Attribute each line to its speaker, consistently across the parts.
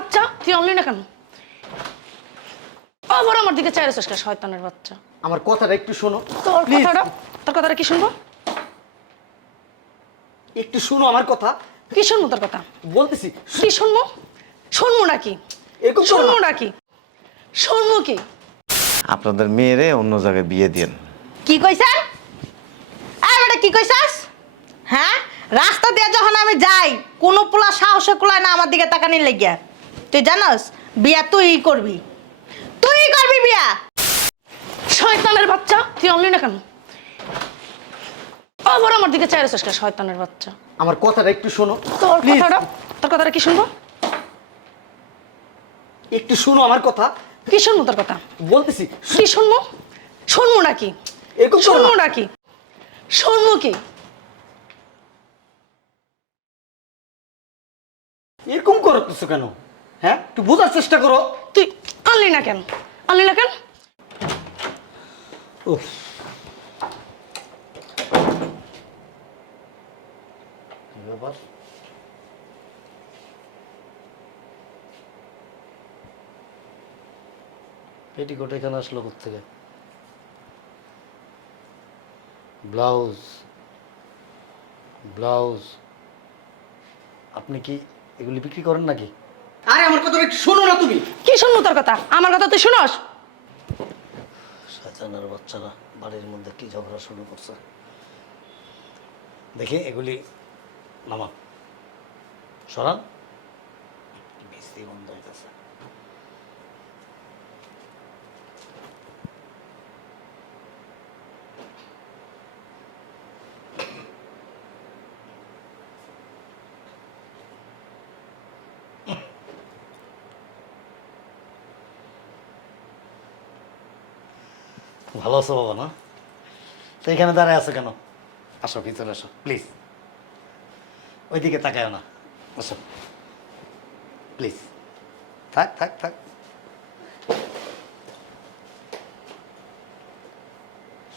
Speaker 1: বাচ্চা তুই অনলি না কেন? আবার আমার দিকে চাই রেছিস শয়তানের বাচ্চা?
Speaker 2: আমার কথাটা একটু শোনো।
Speaker 1: তোর কথাটা তোর কথাটা কি শুনব?
Speaker 2: একটু শোনো আমার কথা।
Speaker 1: কি শুনব তোর কথা?
Speaker 2: বলতেছি।
Speaker 1: কি শুনব? শুনব নাকি?
Speaker 2: এরকম
Speaker 1: শুনব নাকি? শুনব কি?
Speaker 3: আপনাদের মেয়েরে অন্য জায়গায় বিয়ে দিন
Speaker 4: কি কইছেন? এই বেটা কি কইছাস? হ্যাঁ? রাস্তা দিয়ে যখন আমি যাই কোনো পোলা সাহসে কুলায় না আমার দিকে তাকানির লাগিয়া। তুই জানাস বিয়া তুই করবি। তুই করবি বিয়া?
Speaker 1: শয়তানের বাচ্চা তুই অনলি না কেন? আবার আমার দিকে চাই রেছিস শয়তানের বাচ্চা।
Speaker 2: আমার কথাটা একটু শোনো।
Speaker 1: তোর
Speaker 2: Please,
Speaker 1: কথাটা তোর কথাটা কি শুনব?
Speaker 2: একটু শোনো আমার কথা।
Speaker 1: কি শুনব তোর কথা?
Speaker 2: বলতেছি
Speaker 1: কি শুনব? শুনব নাকি?
Speaker 2: এরকম করো
Speaker 1: শুনব
Speaker 2: না।
Speaker 1: নাকি? শুনব কি?
Speaker 2: এরকম করতেছো কেন? হ্যাঁ? একটু বোঝার চেষ্টা করো।
Speaker 1: তুই আনলি না কেন? আনলি না কেন।
Speaker 2: কি ব্যাপার? পেটিকোট এখানে আসলো থেকে ব্লাউজ। ব্লাউজ। আপনি কি এগুলি বিক্রি করেন নাকি? আরে আমার কথা একটু শোনো না তুমি।
Speaker 1: কি শুনব তোর কথা? আমার কথা তুই শুনস?
Speaker 2: শয়তানের বাচ্চারা বাড়ির মধ্যে কি ঝগড়া শুরু করছে? দেখি এগুলি নামা সরান। বেশি বন্ধ হইতেছে। ভালো আছো বাবা, না? তো এখানে দাঁড়ায় আছো কেন? আসো, ভিতরে আসো প্লিজ ওইদিকে তাকায় না। আসো। প্লিজ থাক থাক থাক।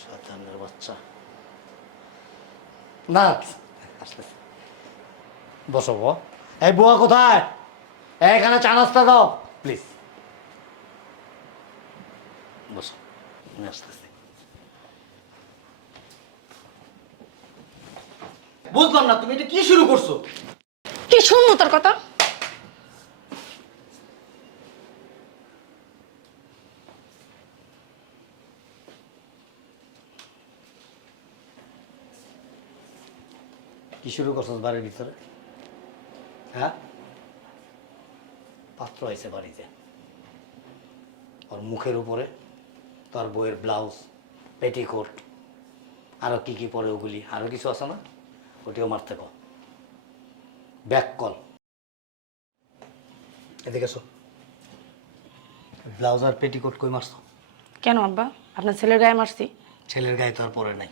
Speaker 2: শয়তানের বাচ্চা। না, আসতেছে। বসো বো এই বুয়া কোথায়? এখানে চা নাস্তা দাও প্লিজ বসো আমি আসতেছি বুঝলাম না তুমি এটা কি শুরু করছ?
Speaker 1: কি শুনব তোর কথা?
Speaker 2: কি শুরু করছ বাড়ির ভিতরে? হ্যাঁ? পাত্র আছে বাড়িতে। ওর মুখের উপরে। তার বইয়ের ব্লাউজ পেটিকোট আরও কি কি পরে ওগুলি? আরও কিছু আছে না? ওটিও মারতে কল ব্যাক কল। এদিকে এসো। ব্লাউজ আর পেটিকোট কই মারছো?
Speaker 1: কেন আব্বা? আপনার ছেলের গায়ে মারছি।
Speaker 2: ছেলের গায়ে তো আর পরে নাই।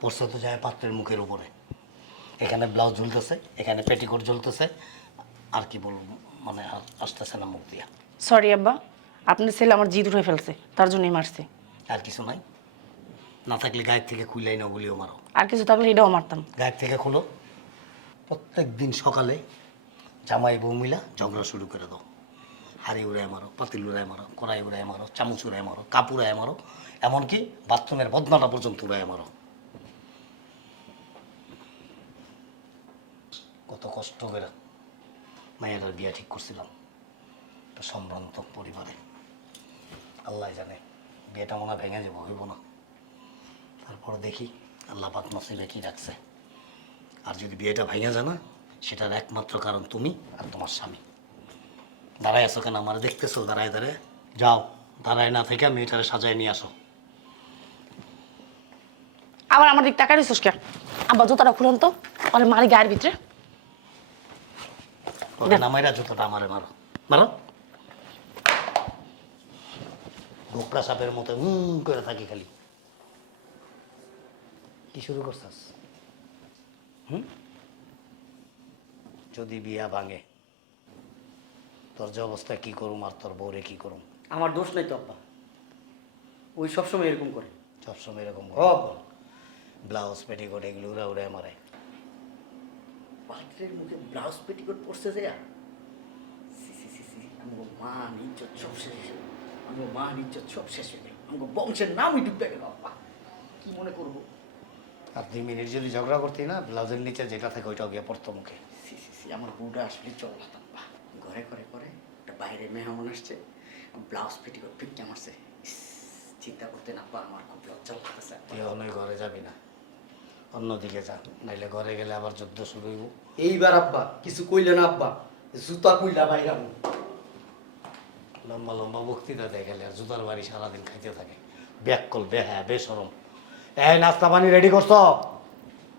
Speaker 2: পরশে তো যায় পাত্রের মুখের উপরে। এখানে ব্লাউজ ঝুলতেছে এখানে পেটিকোট ঝুলতেছে। আর কি বলব? মানে আসতেছে না মুখ দিয়া।
Speaker 1: সরি আব্বা। আপনার ছেলে আমার জিদ উঠে ফেলছে তার জন্যই মারছে।
Speaker 2: আর কিছু নাই। না থাকলে গায়ের থেকে খুলাই না বলিও মারো।
Speaker 1: আর কিছু থাকলে এটাও মারতাম।
Speaker 2: গায়ের থেকে খোলো। প্রত্যেক দিন সকালে জামাই বউ মিলা ঝগড়া শুরু করে দাও। হাড়ি উড়ায় মারো পাতিল উড়ায় মারো কড়াই উড়ায় মারো চামচ উড়ায় মারো কাপ উড়ায় মারো এমনকি বাথরুমের বদনাটা পর্যন্ত উড়ায় মারো। কত কষ্ট করে মেয়েটার বিয়া ঠিক করছিলাম। একটা সম্ভ্রান্ত পরিবারে। আল্লাহ জানে। বিয়েটা মনে ভেঙে যাব হইব না। তারপর দেখি আল্লাহ পাক নসিবে কি রাখছে। আর যদি বিয়েটা ভেঙে যায় না সেটার একমাত্র কারণ তুমি আর তোমার স্বামী। দাঁড়ায় আছো কেন? আমার দেখতেছো? দাঁড়ায় দাঁড়ায়। যাও দাঁড়ায় না থেকে মেয়েটারে সাজায় নিয়ে আসো।
Speaker 1: আবার আমার দিক টাকা দিছিস কে আব্বা জুতাটা খুলেন তো। আরে মারি গায়ের ভিতরে।
Speaker 2: ওকে নামাইরা জুতোটা আমারে মারো। মারো? গোকরা সাপের মতো হুম করে থাকি খালি। কি শুরু করছাস? হুম? যদি বিয়া ভাঙে তোর যে অবস্থা কি করুম আর তোর বউরে কি করুম?
Speaker 5: আমার দোষ নাই তো আব্বা। ওই সবসময় এরকম করে।
Speaker 2: সবসময় এরকম
Speaker 5: আব্বা
Speaker 2: ব্লাউজ পেটিকোট এগুলো উড়ে উড়ে মারে
Speaker 5: পাত্রের মুখে ব্লাউজ পেটিকোট পরছে যে। সি সি সব শেষ আমার মান ইজ্জত সব শেষ হয়ে গেল আমার বংশের নামই ডুবে গেল কি মনে করব
Speaker 2: আর দুই মিনিট যদি ঝগড়া করতি না ব্লাউজের নিচে যেটা থাকে ওইটাও গিয়ে পড়তো মুখে
Speaker 5: সি সি সি আমার বউটা আসলে চল্লাত আব্বা ঘরে ঘরে করে একটা বাইরে মেহমান আসছে ব্লাউজ ফিটি করে ফিটকে মারছে ইস, চিন্তা করতে না আব্বা আমার খুব লজ্জা লাগতেছে।
Speaker 2: তুই ঘরে যাবি না অন্যদিকে যা নাইলে ঘরে গেলে আবার যুদ্ধ শুরু হইব
Speaker 5: এইবার আব্বা কিছু কইলে না আব্বা জুতা কইলা বাইরা
Speaker 2: লম্বা লম্বা বক্তৃতা দেখালে আর জুতার বাড়ি সারাদিন খাইতে থাকে। ব্যাককল বেহা বেসরম এই, নাস্তা পানি রেডি করছ?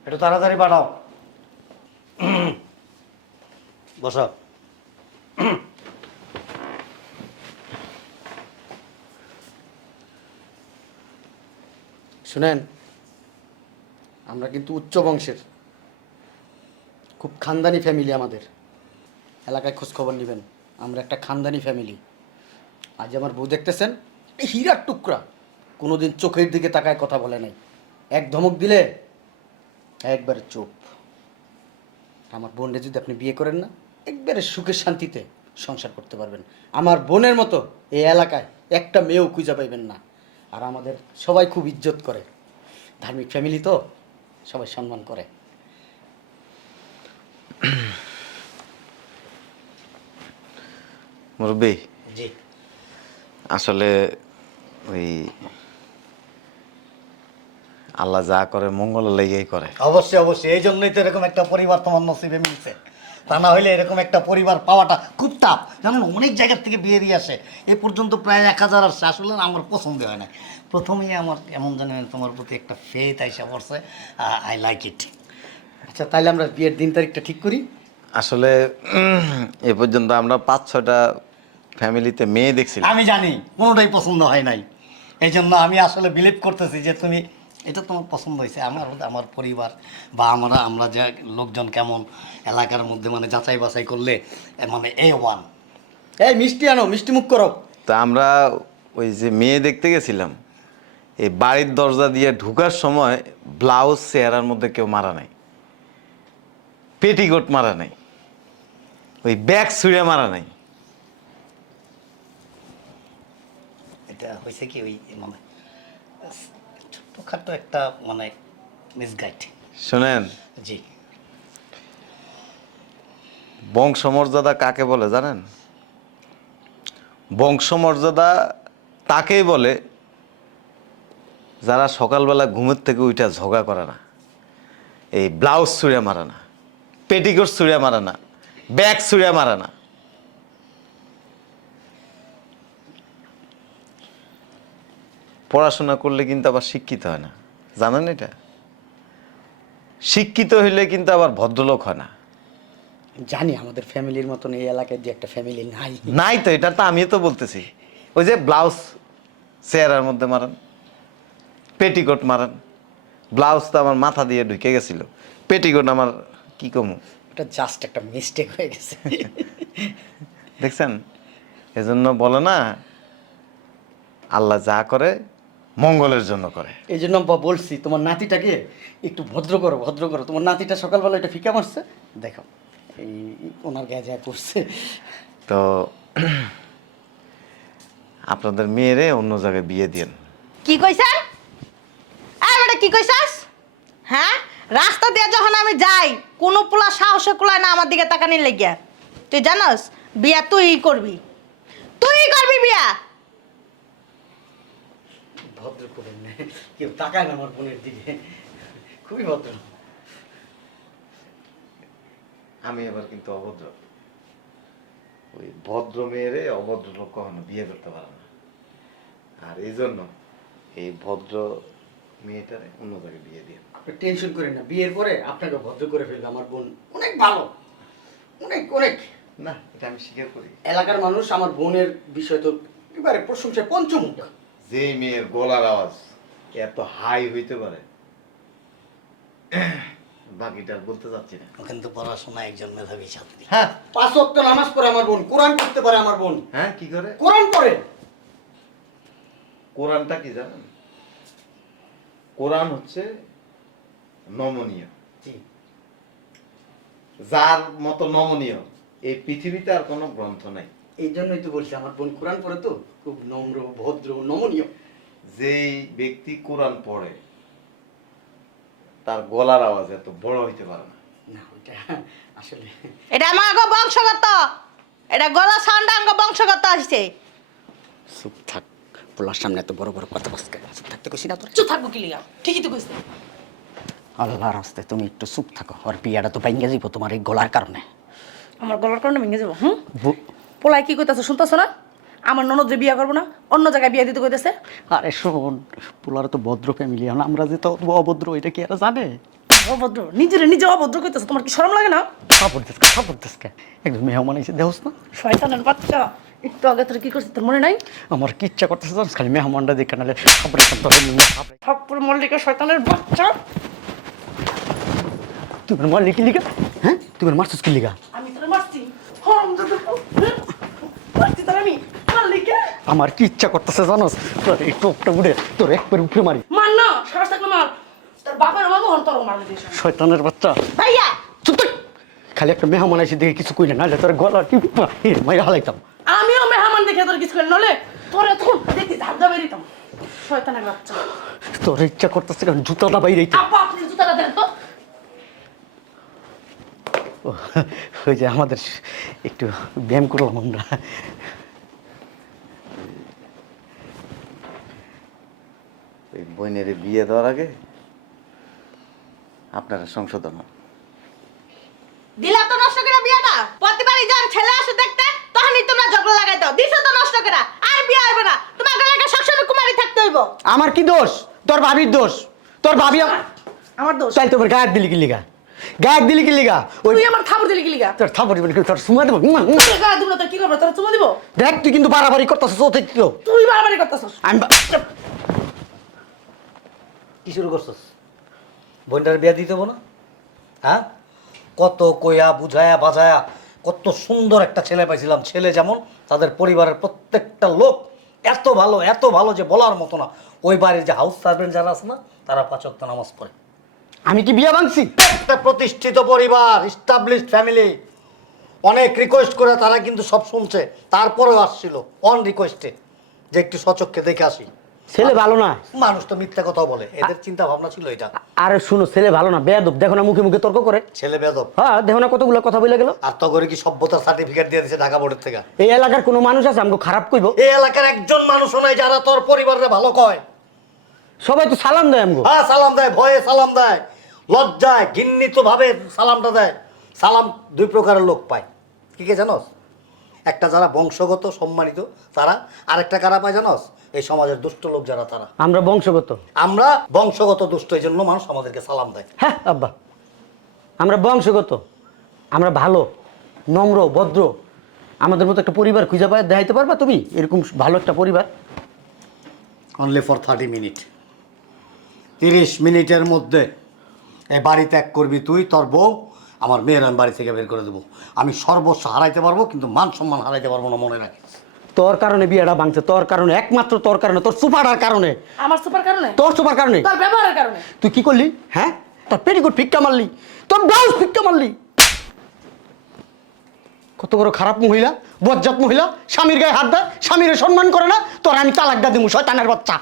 Speaker 2: একটু তাড়াতাড়ি পাঠাও বস।
Speaker 5: শুনেন, আমরা কিন্তু উচ্চ বংশের। খুব খানদানি ফ্যামিলি আমাদের। এলাকায় খোঁজ খবর নেবেন। আমরা একটা খানদানি ফ্যামিলি আজ আমার বউ দেখতেছেন এই হীরার টুকরা। কোনোদিন চোখের দিকে তাকায় কথা বলে নাই। এক ধমক দিলে একবারে চুপ। আমার বোনরে যদি আপনি বিয়ে করেন না একবারে সুখে শান্তিতে সংসার করতে পারবেন। আমার বোনের মতো এই এলাকায় একটা মেয়েও খুঁজে পাইবেন না। আর আমাদের সবাই খুব ইজ্জত করে। ধার্মিক ফ্যামিলি তো সবাই সম্মান করে।
Speaker 3: মুরব্বী
Speaker 2: জি।
Speaker 3: আসলে ওই আল্লাহ যা করে মঙ্গল লেগেই করে।
Speaker 2: অবশ্যই অবশ্যই। এই জন্যই তো এরকম একটা পরিবার তোমার নসিবে মিলছে। তা না হলে এরকম একটা পরিবার পাওয়াটা খুব টাফ জানেন অনেক জায়গার থেকে বিয়ে দিয়ে আসে। এ পর্যন্ত প্রায় এক হাজার আসছে আসলে আমার পছন্দ হয় না। প্রথমেই আমার এমন জানেন তোমার প্রতি একটা ফেথ আইসা পড়ছে। আই লাইক ইট
Speaker 5: আচ্ছা তাহলে আমরা বিয়ের দিন তারিখটা ঠিক করি?
Speaker 3: আসলে এ পর্যন্ত আমরা পাঁচ ছয়টা ফ্যামিলিতে মেয়ে দেখছিলাম।
Speaker 2: আমি জানি কোনোটাই পছন্দ হয় নাই। এই জন্য আমি আসলে বিলিভ করতেছি যে তুমি এটা তোমার পছন্দ হয়েছে। আমার আমার পরিবার বা আমরা আমরা যে লোকজন কেমন এলাকার মধ্যে মানে যাচাই বাছাই করলে মানে এ ওয়ান
Speaker 5: এই মিষ্টি আনো মিষ্টি মুখ করো।
Speaker 3: তা আমরা ওই যে মেয়ে দেখতে গেছিলাম এই বাড়ির দরজা দিয়ে ঢুকার সময় ব্লাউজ চেহারার মধ্যে কেউ মারা নাই। পেটিকোট মারা নাই। ওই ব্যাগ ছুঁড়ে মারা নাই।
Speaker 2: হয়েছে কি ওই মানে ছোট্টখাটো একটা মানে মিসগাইড
Speaker 3: শোনেন।
Speaker 2: জি।
Speaker 3: বংশমর্যাদা কাকে বলে জানেন? বংশমর্যাদা তাকেই বলে যারা সকালবেলা ঘুমের থেকে উইটা ঝগড়া করে না এই ব্লাউজ ছুঁড়ে মারে না পেটিকোট ছুঁড়ে মারে না ব্যাগ ছুঁড়ে মারে না পড়াশোনা করলে কিন্তু আবার শিক্ষিত হয় না। জানেন এটা? শিক্ষিত হইলে কিন্তু আবার ভদ্রলোক হয় না।
Speaker 5: জানি আমাদের ফ্যামিলির মতন এই এলাকায় যে একটা ফ্যামিলি নাই।
Speaker 3: নাই তো এটা তো আমিও তো বলতেছি। ওই যে ব্লাউজ চেয়ারের মধ্যে মারান পেটিকোট মারান ব্লাউজ তো আমার মাথা দিয়ে ঢুকে গেছিল। পেটিকোট আমার কি কমু?
Speaker 5: এটা জাস্ট একটা মিস্টেক হয়ে গেছে।
Speaker 3: দেখছেন? এজন্য বলে না আল্লাহ যা করে মঙ্গলের জন্য করে।
Speaker 5: এই জন্য আব্বা বলছি তোমার নাতিটাকে একটু ভদ্র করো ভদ্র করো। তোমার নাতিটা সকালবেলা এটা ফিকা মারছে। দেখো এই ওনার গায়ে যা করছে।
Speaker 3: তো আপনাদের মেয়েরে অন্য জায়গায় বিয়ে দিন
Speaker 4: কি কইছেন? এই বেটা কি কইছাস? হ্যাঁ? রাস্তা দিয়ে যখন আমি যাই কোনো পোলা সাহসে কুলায় না আমার দিকে তাকানির লেগিয়া। তুই জানস? বিয়া তুই করবি। তুই করবি বিয়া?
Speaker 5: ভদ্র করে নে। কেউ তাকায় না আমার বোনের দিকে। খুবই ভদ্র।
Speaker 3: আমি এবার কিন্তু অভদ্র। ওই ভদ্র মেয়েরে অভদ্র লোক কখনো বিয়ে করতে পারে না। আর এই জন্য এই ভদ্র মেয়েটারে অন্য জায়গায় বিয়ে দিয়ে
Speaker 5: আপনি টেনশন করেন না। বিয়ের পরে আপনাকে ভদ্র করে ফেলবে আমার বোন। অনেক ভালো। অনেক অনেক।
Speaker 3: না এটা আমি স্বীকার করি।
Speaker 5: এলাকার মানুষ আমার বোনের বিষয় তো এবারে প্রশংসায় পঞ্চমুখ।
Speaker 3: যে মেয়ের গলার আওয়াজ এত হাই হইতে পারে বাকিটা বলতে চাচ্ছি না।
Speaker 2: ও কিন্তু পড়াশোনা একজন মেধাবী ছাত্রী।
Speaker 3: হ্যাঁ।
Speaker 5: পাঁচ ওয়াক্ত নামাজ পড়ে আমার বোন কোরআন পড়তে পারে আমার বোন।
Speaker 3: হ্যাঁ কি করে?
Speaker 5: কোরআন পড়ে।
Speaker 3: কোরআনটা কি জানেন? কোরআন হচ্ছে নমনীয়। যার মতো নমনীয় এই পৃথিবীতে আর কোনো গ্রন্থ নাই।
Speaker 5: এই জন্যই তো বলছি আমার বোন কোরআন পড়ে তো খুব নম্র ভদ্র নমনীয়।
Speaker 3: যেই ব্যক্তি কোরআন পড়ে তার গলার আওয়াজ এত বড় হইতে পারে না।
Speaker 5: না ওইটা আসলে
Speaker 4: এটা আমার আগে বংশগত। এটা গলা সান্ডা আঙ্গ বংশগত আসছে।
Speaker 5: চুপ থাক পোলার সামনে এত বড় বড় কথা বসকে চুপ থাকতে কইছি না তোর।
Speaker 1: চুপ থাকব কি লিগা ঠিকই তো কইছে।
Speaker 5: আল্লাহর রাস্তায় তুমি একটু চুপ থাকো আর বিয়াটা তো ভাঙ্গে যাইব তোমার এই গলার কারণে।
Speaker 1: আমার গলার কারণে ভেঙে যাব হুম? পোলায় কি কইতাছে শুনতেছো না? আমার ননদরে বিয়া করব না অন্য জায়গায় বিয়া দিতে কইতেছে।
Speaker 5: আরে শোন পোলার তো ভদ্র ফ্যামিলি আমরা যে তো অভদ্র এটা কি আর জানে?
Speaker 1: অভদ্র নিজেরে নিজে অভদ্র কইতেছে তোমার কি শরম লাগে না?
Speaker 5: খাবার দিস খাবার দিস একজন মেহমান এসে দেহস না?
Speaker 1: শয়তানের বাচ্চা একটু আগে তোর কি করছিস তোর মনে নাই?
Speaker 5: আমার কি ইচ্ছা করতেছে জানিস খালি মেহমানটা দেখে নালে খাবার
Speaker 1: থাপ্পড় মল্লিকা শয়তানের বাচ্চা।
Speaker 5: তুই মারলি কি লিগা? হ্যাঁ? তুই মারছিস কি লিগা
Speaker 1: আমি তোর মারছি হরম যদি মারছি তোর আমি মল্লিকা
Speaker 5: আমার কি ইচ্ছা করতেছে জানোস? তোর এই টোপটা উড়ে তোর একবার উপরে মারি।
Speaker 1: মার না সাহস থাকলে মার। তোর বাপের মামু হন তোর মারবে
Speaker 5: শয়তানের বাচ্চা।
Speaker 4: ভাইয়া!
Speaker 5: চুপ খালি একটা মেহমান এসে দেখে কিছু কইলে নাহলে তোর গলা কি মাইরা হালাইতাম।
Speaker 1: আমিও মেহমান দেখে তোর কিছু করে নলে তোর বেরিতাম শয়তানের বাচ্চা।
Speaker 5: তোর ইচ্ছা করতেছে কারণ জুতাটা বাইরে
Speaker 1: আপা আপনি জুতাটা দেন তো।
Speaker 5: ওই যে আমাদের একটু ব্যায়াম করলাম আমরা।
Speaker 3: ওই বোনের বিয়ে দেওয়ার আগে আপনারা সংশোধন হন।
Speaker 4: দিলা তো নষ্ট করে বিয়াটা? প্রতিবারই যখন ছেলে আসে দেখতে তখনই তোমরা ঝগড়া লাগাই দাও। দিছো তো নষ্ট করে আর বিয়ে হবে না। তোমার সবসময় কুমারী থাকতে হইব।
Speaker 5: আমার কি দোষ? তোর ভাবির দোষ? তোর ভাবি
Speaker 1: আমার দোষ?
Speaker 5: চাই তোমার গায়ের দিলি কি লিগা গায়ের দিলি কি লিগা ওই
Speaker 1: তুই আমার থাপড় দিলি কি লিগা
Speaker 5: তোর থাপড় দিবি তোর সুমা দেবো।
Speaker 1: তোর গায়ে দিব তোর কি করব? তোর চুমো দিব?
Speaker 5: দেখ তুই কিন্তু বাড়াবাড়ি করতেছিস অতিরিক্ত
Speaker 1: তুই বারবারই করতেছস।
Speaker 5: আমি
Speaker 2: কি শুরু করছস? বোনটার বিয়া দিতে না? হ্যাঁ? কত কইয়া বুঝায়া বাজায়া কত সুন্দর একটা ছেলে পাইছিলাম। ছেলে যেমন তাদের পরিবারের প্রত্যেকটা লোক এত ভালো এত ভালো যে বলার মতো না। ওই বাড়ির যে হাউস সার্ভেন্ট যারা আছে না তারা পাঁচক্ত নামাজ পড়ে।
Speaker 5: আমি কি বিয়া ভাঙছি?
Speaker 2: একটা প্রতিষ্ঠিত পরিবার স্টাবলিশড ফ্যামিলি অনেক রিকোয়েস্ট করে তারা কিন্তু সব শুনছে। তারপরেও আসছিল অন রিকোয়েস্টে যে একটু সচক্ষে দেখে আসি।
Speaker 5: ছেলে ভালো না।
Speaker 2: মানুষ তো মিথ্যা কথা বলে। এদের চিন্তা ভাবনা ছিল এটা।
Speaker 5: আরে শুনো ছেলে ভালো না বেয়াদব। দেখো না মুখে মুখে তর্ক করে।
Speaker 2: ছেলে বেদব
Speaker 5: হ্যাঁ দেখো না কতগুলো কথা বলে গেল।
Speaker 2: আর তো করে কি সভ্যতার সার্টিফিকেট দিয়ে দিছে ঢাকা বোর্ডের থেকে?
Speaker 5: এই এলাকার কোনো মানুষ আছে? আমাকে খারাপ কইব।
Speaker 2: এই এলাকার একজন মানুষও নাই যারা তোর পরিবারে ভালো কয়।
Speaker 5: সবাই তো সালাম দেয় আমগো।
Speaker 2: হ্যাঁ সালাম দেয় ভয়ে সালাম দেয় লজ্জায় ঘিন্নিত ভাবে সালামটা দেয়। সালাম দুই প্রকারের লোক পায়। কি কে জানোস? একটা যারা বংশগত সম্মানিত তারা আরেকটা কারা পায় জানোস? এই সমাজের দুষ্ট লোক যারা তারা।
Speaker 5: আমরা বংশগত।
Speaker 2: আমরা বংশগত দুষ্ট এই জন্য মানুষ আমাদেরকে সালাম দেয়।
Speaker 5: হ্যাঁ আব্বা। আমরা বংশগত। আমরা ভালো নম্র ভদ্র। আমাদের মতো একটা পরিবার খুঁজে পায় দেখাইতে পারবা তুমি? এরকম ভালো একটা পরিবার।
Speaker 2: অনলি ফর থার্টি মিনিট তিরিশ মিনিটের মধ্যে এই বাড়ি ত্যাগ করবি তুই তোর বউ আমার মেয়ের আমি বাড়ি থেকে বের করে দেবো। আমি সর্বস্ব হারাইতে পারব কিন্তু মান সম্মান হারাইতে পারব না মনে রাখিস
Speaker 5: তোর কারণে বিয়েটা ভাঙছে তোর কারণে একমাত্র তোর কারণে তোর সুপারার কারণে।
Speaker 1: আমার সুপার কারণে?
Speaker 5: তোর সুপার কারণে?
Speaker 1: তোর ব্যবহারের কারণে?
Speaker 5: তুই কি করলি? হ্যাঁ? তোর পেটিকোট ফিক্কা মারলি তোর ব্লাউজ ফিক্কা মারলি। কত বড় খারাপ মহিলা বজ্জাত মহিলা স্বামীর গায়ে হাত দেয় স্বামীর সম্মান করে না তোর আমি তালাক দা দিমু শয়তানের বাচ্চা।